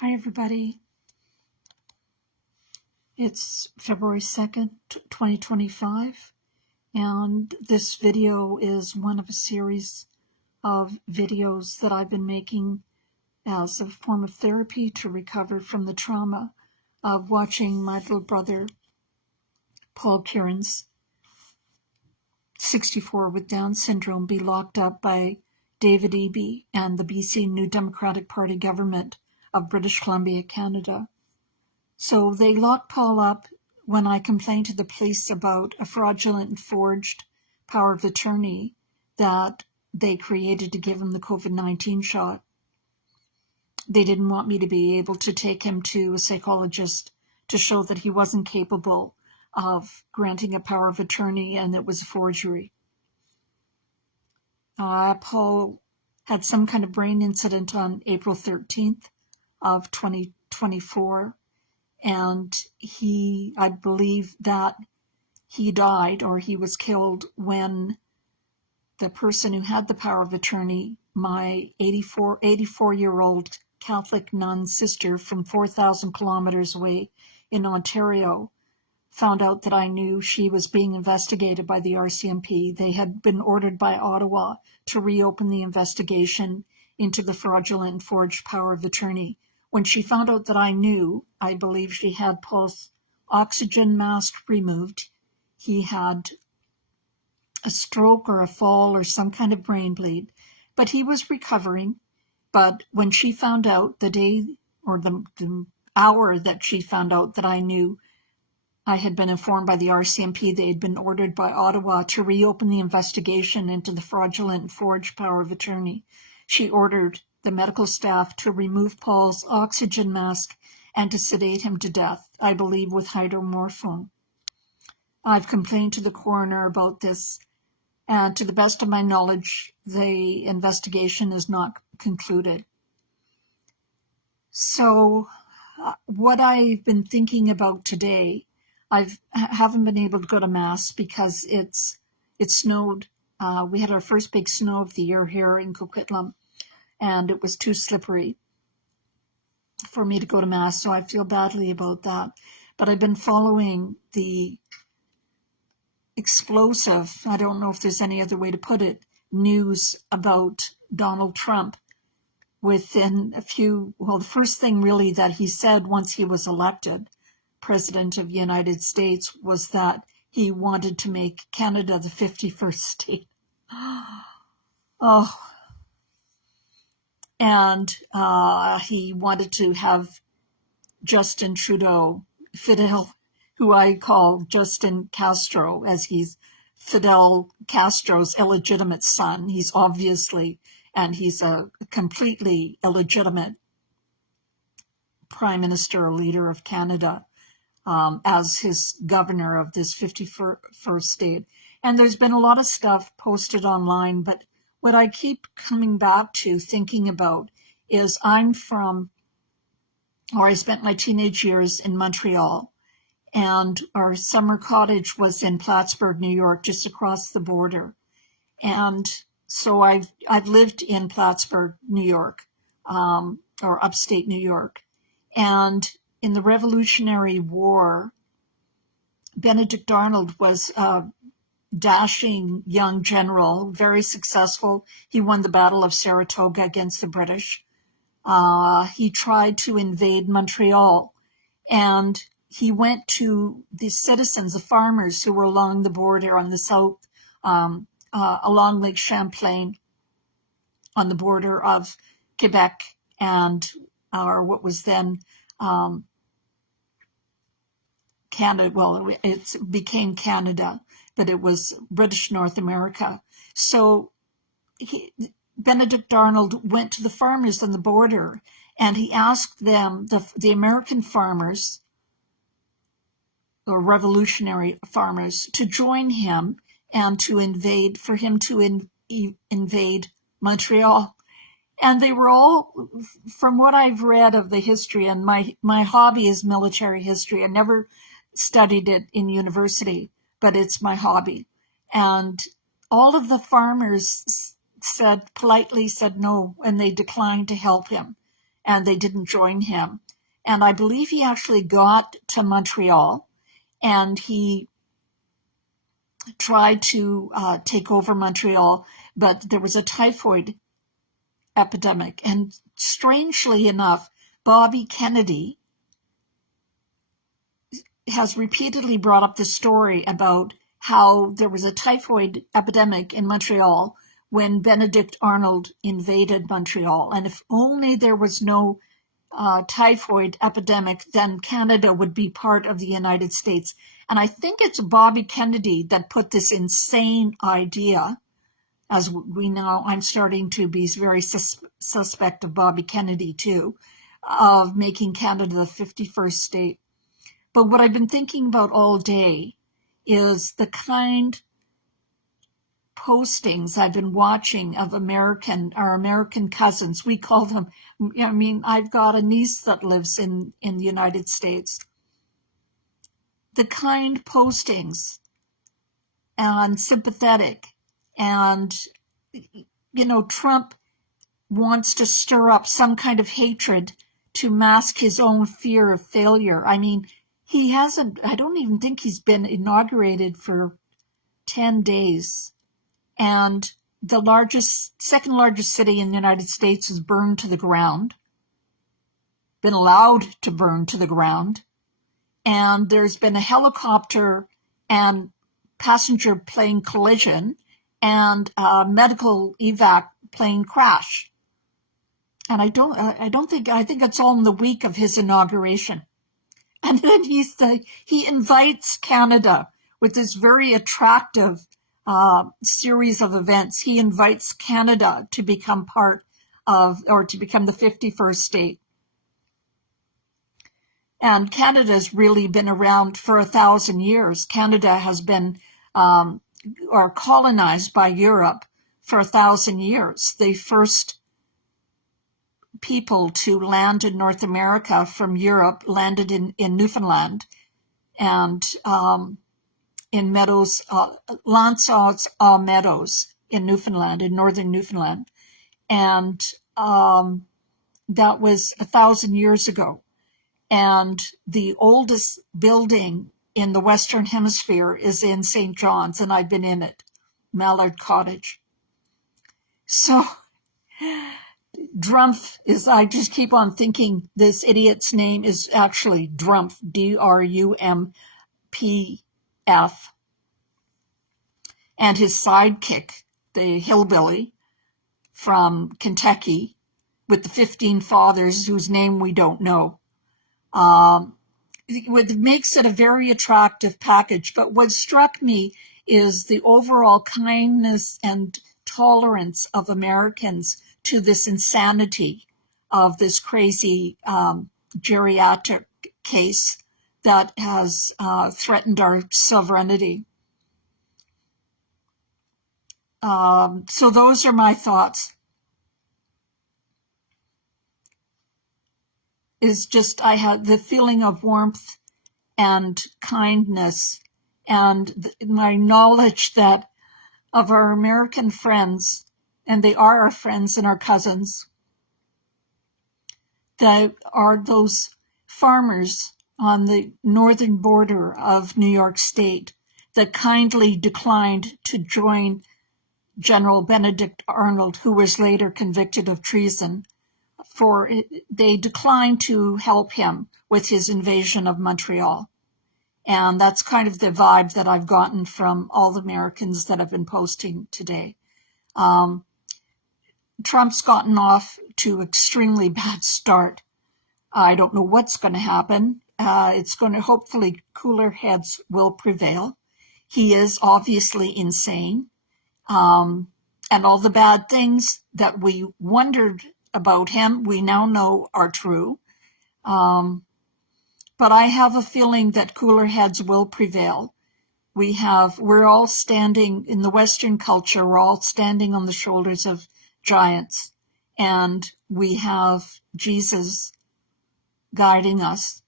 Hi everybody, it's February 2nd, 2025, and this video is one of a series of videos that I've been making as a form of therapy to recover from the trauma of watching my little brother, Paul Kieran's 64 with Down syndrome, be locked up by David Eby and the BC New Democratic Party government of British Columbia, Canada. So they locked Paul up when I complained to the police about a fraudulent and forged power of attorney that they created to give him the COVID-19 shot. They didn't want me to be able to take him to a psychologist to show that he wasn't capable of granting a power of attorney and it was a forgery. Paul had some kind of brain incident on April 13th of 2024. And I believe that he died or he was killed when the person who had the power of attorney, my 84-year-old Catholic nun sister from 4,000 kilometers away in Ontario, found out that I knew she was being investigated by the RCMP. They had been ordered by Ottawa to reopen the investigation into the fraudulent and forged power of attorney. When she found out that I knew, I believe she had Paul's oxygen mask removed. He had a stroke or a fall or some kind of brain bleed, but he was recovering. But when she found out, the day or the hour that she found out that I knew, I had been informed by the RCMP they had been ordered by Ottawa to reopen the investigation into the fraudulent and forged power of attorney. She ordered the medical staff to remove Paul's oxygen mask and to sedate him to death, I believe with hydromorphone. I've complained to the coroner about this, and to the best of my knowledge, the investigation is not concluded. So what I've been thinking about today, I haven't been able to go to Mass because it snowed. We had our first big snow of the year here in Coquitlam, and it was too slippery for me to go to Mass, so I feel badly about that. But I've been following the explosive, I don't know if there's any other way to put it, news about Donald Trump within the first thing really that he said once he was elected President of the United States was that he wanted to make Canada the 51st state. Oh. And he wanted to have Justin Trudeau, Fidel, who I call Justin Castro, as he's Fidel Castro's illegitimate son. He's obviously, and he's a completely illegitimate prime minister or leader of Canada as his governor of this 51st state. And there's been a lot of stuff posted online, but what I keep coming back to thinking about is I spent my teenage years in Montreal, and our summer cottage was in Plattsburgh, New York, just across the border. And so I've lived in Plattsburgh, New York, or upstate New York. And in the Revolutionary War, Benedict Arnold was dashing young general, very successful. He won the Battle of Saratoga against the British. He tried to invade Montreal, and he went to the citizens, the farmers who were along the border on the south, along Lake Champlain, on the border of Quebec and what was then Canada. Well, it became Canada, but it was British North America. So Benedict Arnold went to the farmers on the border, and he asked them, the American farmers, or revolutionary farmers, to join him and to invade Montreal. And they were all, from what I've read of the history, and my hobby is military history. I never studied it in university, but it's my hobby. And all of the farmers politely said no, and they declined to help him. and they didn't join him. And I believe he actually got to Montreal, and he tried to take over Montreal, but there was a typhoid epidemic. And strangely enough, Bobby Kennedy has repeatedly brought up the story about how there was a typhoid epidemic in Montreal when Benedict Arnold invaded Montreal. And if only there was no typhoid epidemic, then Canada would be part of the United States. And I think it's Bobby Kennedy that put this insane idea, as we now, I'm starting to be very suspect of Bobby Kennedy too, of making Canada the 51st state. But what I've been thinking about all day is the kind postings I've been watching of our American cousins. We call them, I mean, I've got a niece that lives in the United States. The kind postings and sympathetic, and, you know, Trump wants to stir up some kind of hatred to mask his own fear of failure. I mean, I don't even think he's been inaugurated for 10 days. And the second largest city in the United States is burned to the ground, been allowed to burn to the ground. And there's been a helicopter and passenger plane collision and a medical evac plane crash. And I think it's all in the week of his inauguration. And then he invites Canada with this very attractive series of events. He invites Canada to become part of, or to become the 51st state. And Canada's really been around for 1,000 years. Canada has been or colonized by Europe for 1,000 years. The first people to land in North America from Europe landed in Newfoundland and in meadows, Lansaw's meadows in Newfoundland, in northern Newfoundland. And that was 1,000 years ago. And the oldest building in the Western Hemisphere is in St. John's, and I've been in it, Mallard Cottage. So Drumf I just keep on thinking this idiot's name is actually Drumf, Drumpf. And his sidekick, the hillbilly from Kentucky, with the 15 fathers whose name we don't know. It makes it a very attractive package. But what struck me is the overall kindness and tolerance of Americans to this insanity of this crazy geriatric case that has threatened our sovereignty. So those are my thoughts. Is just I had the feeling of warmth and kindness and my knowledge that of our American friends, and they are our friends and our cousins, that are those farmers on the northern border of New York State that kindly declined to join General Benedict Arnold, who was later convicted of treason. They declined to help him with his invasion of Montreal. And that's kind of the vibe that I've gotten from all the Americans that have been posting today. Trump's gotten off to extremely bad start. I don't know what's going to happen. It's going to, hopefully, cooler heads will prevail. He is obviously insane. And all the bad things that we wondered about him, we now know are true. But I have a feeling that cooler heads will prevail. We're all standing in the Western culture, we're all standing on the shoulders of giants, and we have Jesus guiding us.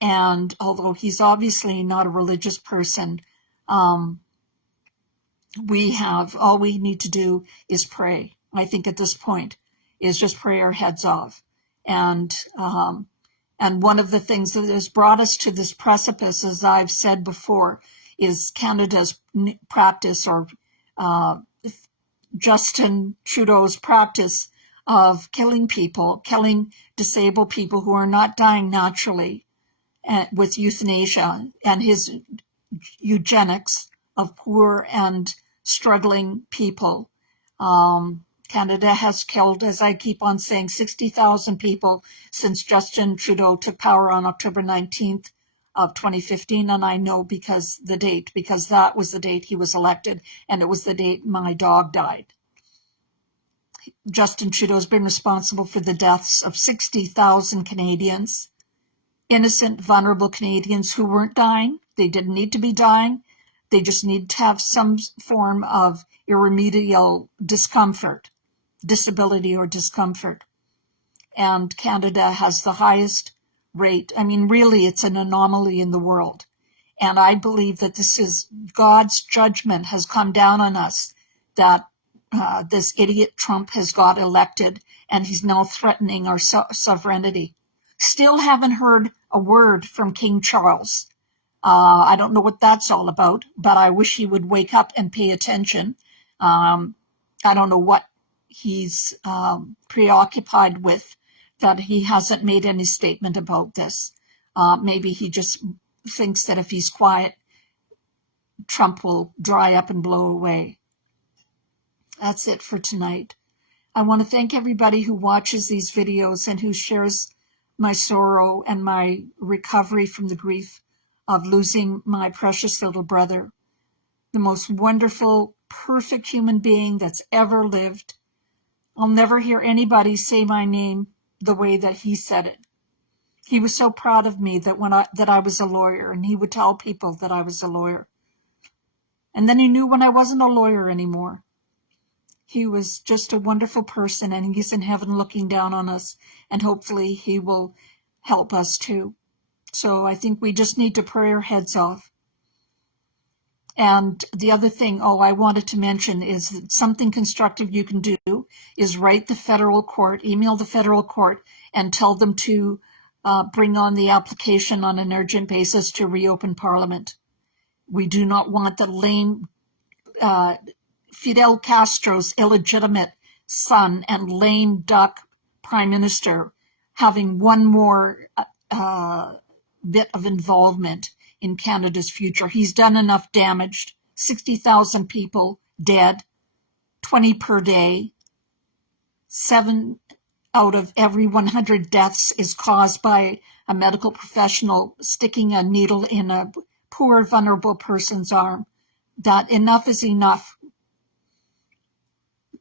And although he's obviously not a religious person, all we need to do is pray. I think at this point is just pray our heads off And one of the things that has brought us to this precipice, as I've said before, is Canada's practice, or Justin Trudeau's practice of killing people, killing disabled people who are not dying naturally, with euthanasia, and his eugenics of poor and struggling people. Canada has killed, as I keep on saying, 60,000 people since Justin Trudeau took power on October 19th of 2015. And I know because that was the date he was elected, and it was the date my dog died. Justin Trudeau has been responsible for the deaths of 60,000 Canadians, innocent, vulnerable Canadians who weren't dying. They didn't need to be dying. They just need to have some form of irremediable discomfort, disability or discomfort. And Canada has the highest rate. I mean, really, it's an anomaly in the world. And I believe that this is God's judgment has come down on us, that this idiot Trump has got elected, and he's now threatening our sovereignty. Still haven't heard a word from King Charles. I don't know what that's all about, but I wish he would wake up and pay attention. I don't know what he's preoccupied with, that he hasn't made any statement about this. Maybe he just thinks that if he's quiet, Trump will dry up and blow away. That's it for tonight. I want to thank everybody who watches these videos and who shares my sorrow and my recovery from the grief of losing my precious little brother, the most wonderful, perfect human being that's ever lived. I'll never hear anybody say my name the way that he said it. He was so proud of me that I was a lawyer, and he would tell people that I was a lawyer. And then he knew when I wasn't a lawyer anymore. He was just a wonderful person, and he's in heaven looking down on us, and hopefully he will help us too. So I think we just need to pray our heads off. And the other thing, I wanted to mention is that something constructive you can do is write the federal court, email the federal court, and tell them to bring on the application on an urgent basis to reopen Parliament. We do not want the lame Fidel Castro's illegitimate son and lame duck prime minister having one more bit of involvement in Canada's future. He's done enough damage. 60,000 people dead, 20 per day. 7 out of every 100 deaths is caused by a medical professional sticking a needle in a poor, vulnerable person's arm. That enough is enough.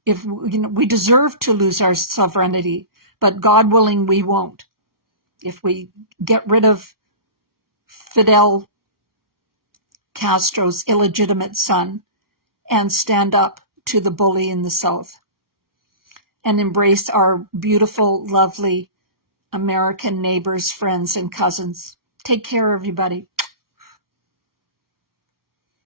If we deserve to lose our sovereignty, but God willing, we won't. If we get rid of Fidel Castro's illegitimate son and stand up to the bully in the South and embrace our beautiful, lovely American neighbors, friends, and cousins. Take care, everybody.